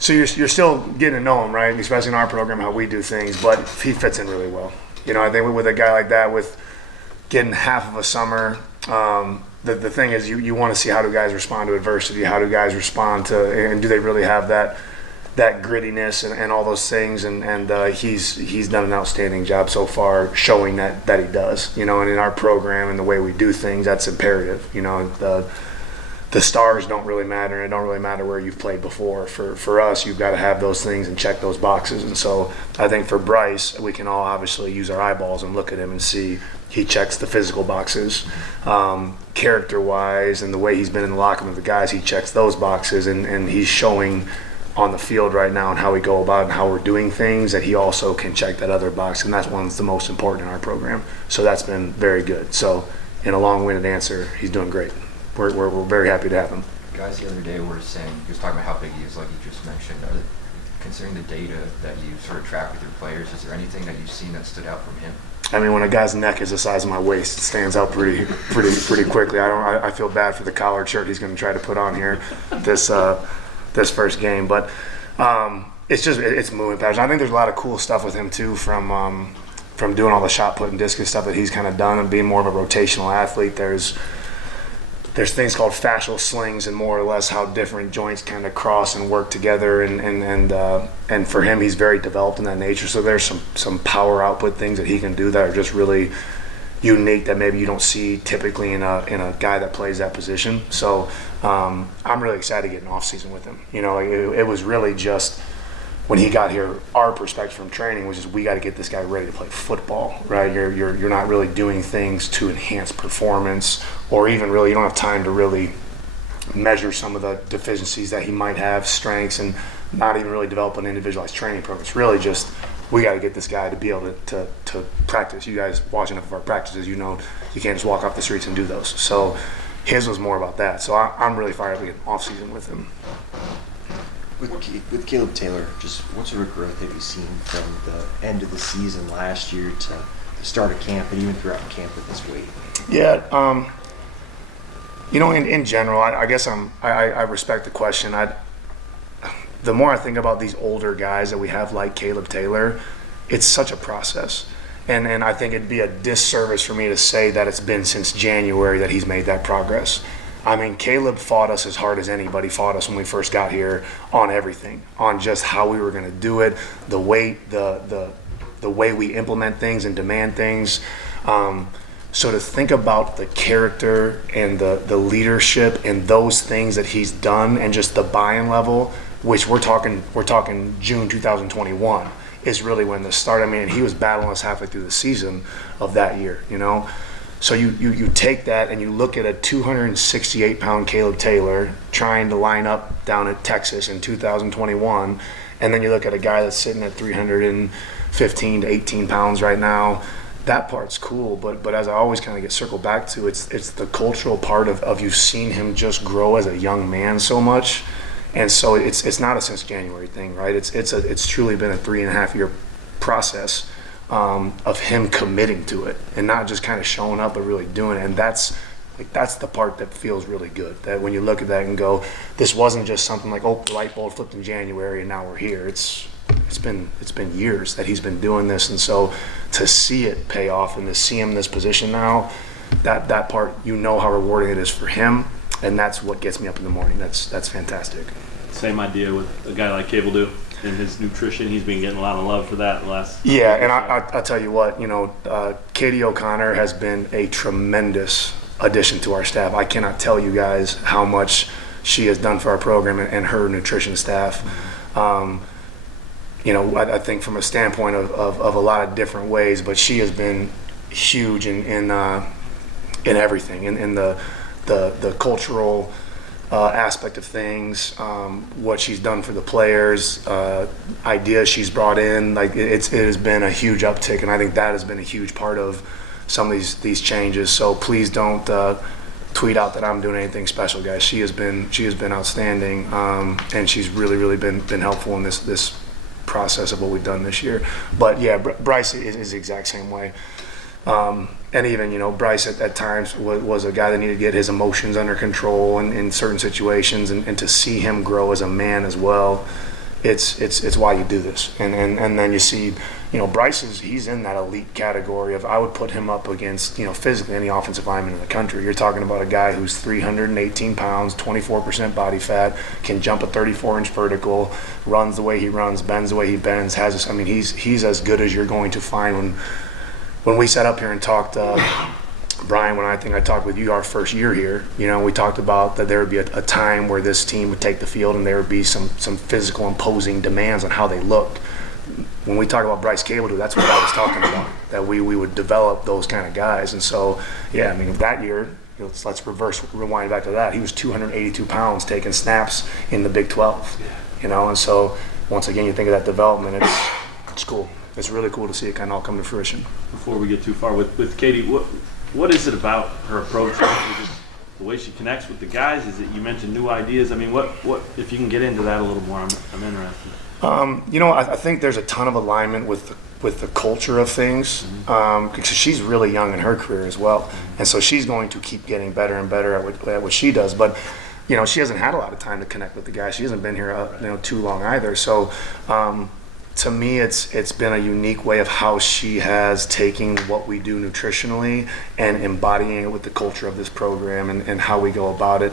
So you're still getting to know him, right? Especially in our program, how we do things, but he fits in really well. I think with a guy like that, with getting half of a summer, the thing is you want to see how do guys respond to adversity, how do guys respond to, and do they really have that grittiness and all those things, and he's done an outstanding job so far showing that he does, and in our program and the way we do things, that's imperative. The stars don't really matter, and it don't really matter where you've played before. For us, you've got to have those things and check those boxes. And so I think for Bryce, we can all obviously use our eyeballs and look at him and see he checks the physical boxes. Character-wise and the way he's been in the locker room with the guys, he checks those boxes, and he's showing on the field right now and how we go about and how we're doing things that he also can check that other box, and that's one that's the most important in our program. So that's been very good. So in a long-winded answer, he's doing great. We're very happy to have him. Guys the other day were saying, he was talking about how big he is, like you just mentioned. Considering the data that you sort of track with your players, is there anything that you've seen that stood out from him? I mean, when a guy's neck is the size of my waist, it stands out pretty quickly. I feel bad for the collared shirt he's going to try to put on here this first game, but it's movement patterns. I think there's a lot of cool stuff with him too, from doing all the shot put and discus stuff that he's kind of done and being more of a rotational athlete. There's things called fascial slings, and more or less how different joints kind of cross and work together, and for him, he's very developed in that nature. So there's some power output things that he can do that are just really unique that maybe you don't see typically in a guy that plays that position. So I'm really excited to get an off season with him. It was really just when he got here, our perspective from training was just we got to get this guy ready to play football, right? You're not really doing things to enhance performance, or even really you don't have time to really measure some of the deficiencies that he might have, strengths, and not even really develop an individualized training program. It's really just we got to get this guy to be able to practice. You guys watch enough of our practices, you can't just walk off the streets and do those. So his was more about that. So I'm really fired up to get an off season with him. With Caleb Taylor, just what sort of growth have you seen from the end of the season last year to the start of camp and even throughout camp at this weight? Yeah, in general, I guess I respect the question. The more I think about these older guys that we have like Caleb Taylor, it's such a process. And I think it'd be a disservice for me to say that it's been since January that he's made that progress. I mean, Caleb fought us as hard as anybody fought us when we first got here on everything, on just how we were going to do it, the way we implement things and demand things. So to think about the character and the leadership and those things that he's done, and just the buy-in level, which we're talking June 2021 is really when the start. I mean, he was battling us halfway through the season of that year, So you take that and you look at a 268-pound Caleb Taylor trying to line up down at Texas in 2021, and then you look at a guy that's sitting at 315 to 18 pounds right now. That part's cool, but as I always kind of get circled back to, it's the cultural part of you've seen him just grow as a young man so much, and so it's not a since January thing, right? It's truly been a 3.5 year process. Of him committing to it and not just kind of showing up but really doing it, and that's the part that feels really good, that when you look at that and go, this wasn't just something like, oh, the light bulb flipped in January and now we're here. It's been years that he's been doing this, and so to see it pay off and to see him in this position now, that part, how rewarding it is for him, and that's what gets me up in the morning. That's fantastic. Same idea with a guy like Cable do. In his nutrition, he's been getting a lot of love for that the last. Yeah, and I tell you what, Katie O'Connor has been a tremendous addition to our staff. I cannot tell you guys how much she has done for our program and her nutrition staff. I think from a standpoint of a lot of different ways, but she has been huge in everything, in the cultural aspect of things, what she's done for the players, ideas she's brought in. It has been a huge uptick, and I think that has been a huge part of some of these changes. So please don't tweet out that I'm doing anything special, guys. She has been outstanding, and she's really been helpful in this process of what we've done this year. But yeah, Bryce is the exact same way. And even, Bryce at times was a guy that needed to get his emotions under control in certain situations, and to see him grow as a man as well, it's why you do this. And then you see, Bryce he's in that elite category of, I would put him up against, physically any offensive lineman in the country. You're talking about a guy who's 318 pounds, 24% body fat, can jump a 34-inch vertical, runs the way he runs, bends the way he bends, he's as good as you're going to find. When we sat up here and talked, Brian, when I think I talked with you our first year here, we talked about that there would be a time where this team would take the field and there would be some physical imposing demands on how they looked. When we talk about Bryce Cable, that's what I was talking about, that we would develop those kind of guys. And so, that year, let's rewind back to that. He was 282 pounds taking snaps in the Big 12, and so once again, you think of that development, it's cool. It's really cool to see it kind of all come to fruition. Before we get too far with Katie, what is it about her approach? Is it the way she connects with the guys? Is it, you mentioned new ideas? I mean, what if you can get into that a little more? I'm interested. I think there's a ton of alignment with the culture of things, because she's really young in her career as well, and so she's going to keep getting better and better at what she does. But she hasn't had a lot of time to connect with the guys. She hasn't been here too long either. So to me, it's been a unique way of how she has taken what we do nutritionally and embodying it with the culture of this program and how we go about it.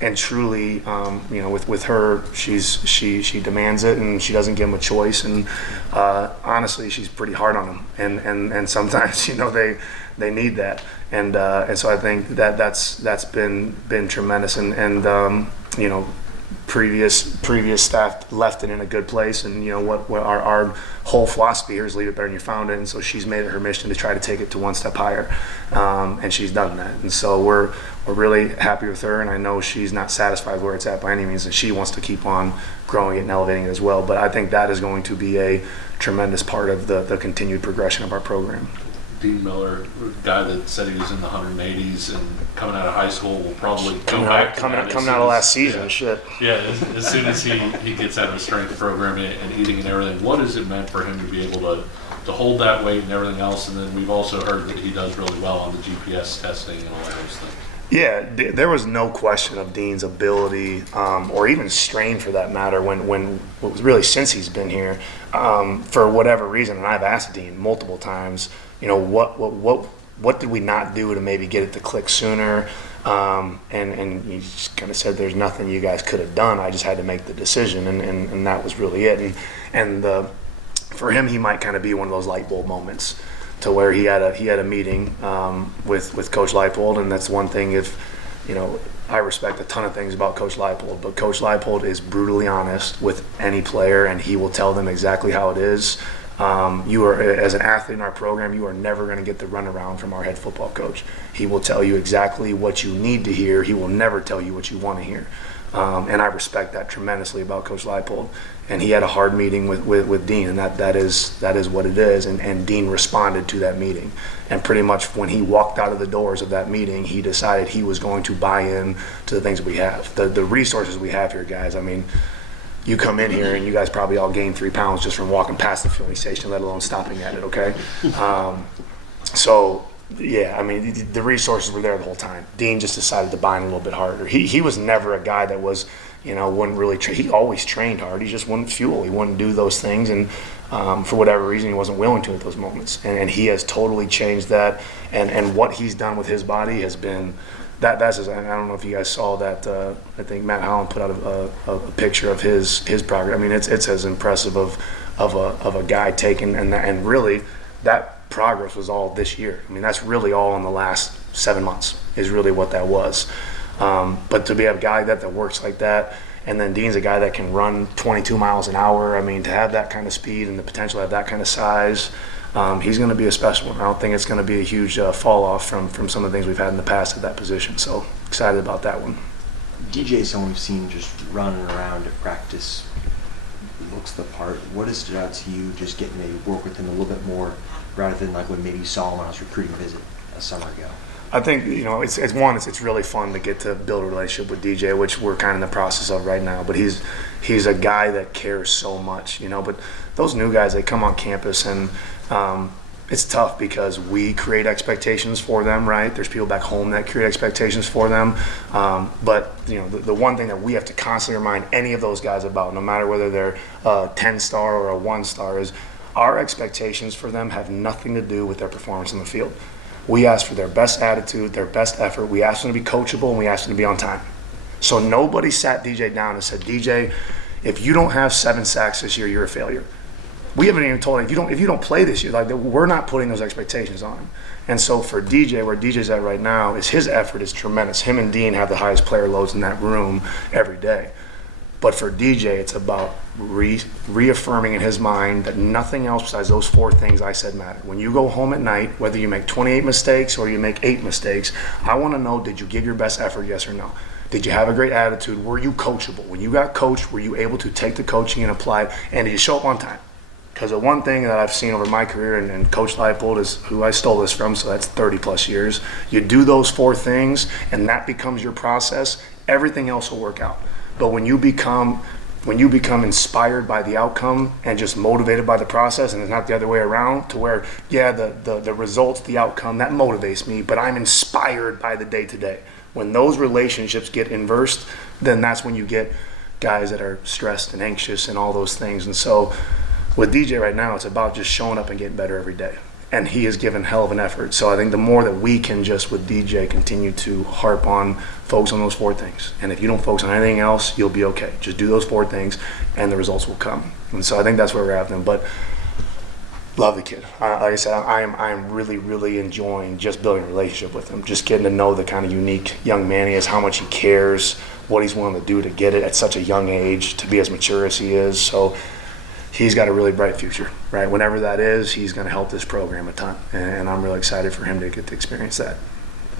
And truly, with her, she demands it and she doesn't give them a choice. And honestly, she's pretty hard on them. And sometimes, they need that. And so I think that's been tremendous. And previous staff left it in a good place, and what our whole philosophy here is leave it better than you found it, and so she's made it her mission to try to take it to one step higher, and she's done that. And so we're really happy with her, and I know she's not satisfied where it's at by any means, and she wants to keep on growing it and elevating it as well. But I think that is going to be a tremendous part of the continued progression of our program. Dean Miller, guy that said he was in the 180s and coming out of high school, will probably coming out of last season. Yeah, shit. Yeah, as soon as he gets out of the strength program and eating and everything, what has it meant for him to be able to hold that weight and everything else? And then we've also heard that he does really well on the GPS testing and all those things. Yeah, there was no question of Dean's ability, or even strain for that matter, when really since he's been here, for whatever reason. And I've asked Dean multiple times, what did we not do to maybe get it to click sooner? And he just kind of said, there's nothing you guys could have done. I just had to make the decision, and that was really it. And for him, he might kind of be one of those light bulb moments, to where he had a meeting with Coach Leipold, and that's one thing. If I respect a ton of things about Coach Leipold, but Coach Leipold is brutally honest with any player, and he will tell them exactly how it is. You are, as an athlete in our program, you are never going to get the runaround from our head football coach. He will tell you exactly what you need to hear. He will never tell you what you want to hear. And I respect that tremendously about Coach Leipold. And he had a hard meeting with Dean, and that is what it is. And Dean responded to that meeting. And pretty much when he walked out of the doors of that meeting, he decided he was going to buy in to the things we have. The resources we have here, guys. I mean, you come in here and you guys probably all gained 3 pounds just from walking past the fueling station, let alone stopping at it, okay? So, yeah, I mean, the resources were there the whole time. Dean just decided to buy in a little bit harder. He was never a guy that was, wouldn't really he always trained hard. He just wouldn't fuel. He wouldn't do those things, and for whatever reason, he wasn't willing to at those moments. And he has totally changed that, and what he's done with his body has been that's I don't know if you guys saw that. I think Matt Holland put out a picture of his progress. I mean, it's as impressive of a guy taking, and really that progress was all this year. I mean, that's really all in the last 7 months is really what that was. But to be a guy that works like that, and then Dean's a guy that can run 22 miles an hour. I mean, to have that kind of speed and the potential to have that kind of size, he's going to be a special one. I don't think it's going to be a huge fall off from some of the things we've had in the past at that position. So excited about that one. DJ is someone we've seen just running around at practice, looks the part. What has stood out to you just getting to work with him a little bit more rather than like when maybe you saw him on his recruiting visit a summer ago? I think, it's really fun to get to build a relationship with DJ, which we're kind of in the process of right now. But he's a guy that cares so much, But those new guys, they come on campus and it's tough because we create expectations for them, right? There's people back home that create expectations for them. But the one thing that we have to constantly remind any of those guys about, no matter whether they're a 10-star or a 1-star, is our expectations for them have nothing to do with their performance in the field. We ask for their best attitude, their best effort. We ask them to be coachable, and we ask them to be on time. So nobody sat DJ down and said, DJ, if you don't have 7 sacks this year, you're a failure. We haven't even told him, if you don't play this year, like, we're not putting those expectations on him. And so for DJ, where DJ's at right now, is his effort is tremendous. Him and Dean have the highest player loads in that room every day. But for DJ, it's about reaffirming in his mind that nothing else besides those 4 things I said matter. When you go home at night, whether you make 28 mistakes or you make 8 mistakes, I want to know, did you give your best effort, yes or no? Did you have a great attitude? Were you coachable? When you got coached, were you able to take the coaching and apply it? And did you show up on time? Because the one thing that I've seen over my career, and Coach Leipold is who I stole this from, so that's 30 plus years. You do those 4 things, and that becomes your process. Everything else will work out. But when you become inspired by the outcome and just motivated by the process, and it's not the other way around, to where, yeah, the results, the outcome, that motivates me, but I'm inspired by the day-to-day. When those relationships get inversed, then that's when you get guys that are stressed and anxious and all those things. And so with DJ right now, it's about just showing up and getting better every day. And he has given hell of an effort. So I think the more that we can just, with DJ, continue to harp on, focus on those 4 things. And if you don't focus on anything else, you'll be okay. Just do those 4 things and the results will come. And so I think that's where we're at them. But love the kid. Like I said, I'm really, really enjoying just building a relationship with him. Just getting to know the kind of unique young man he is, how much he cares, what he's willing to do to get it at such a young age, to be as mature as he is. So he's got a really bright future, right? Whenever that is, he's going to help this program a ton. And I'm really excited for him to get to experience that.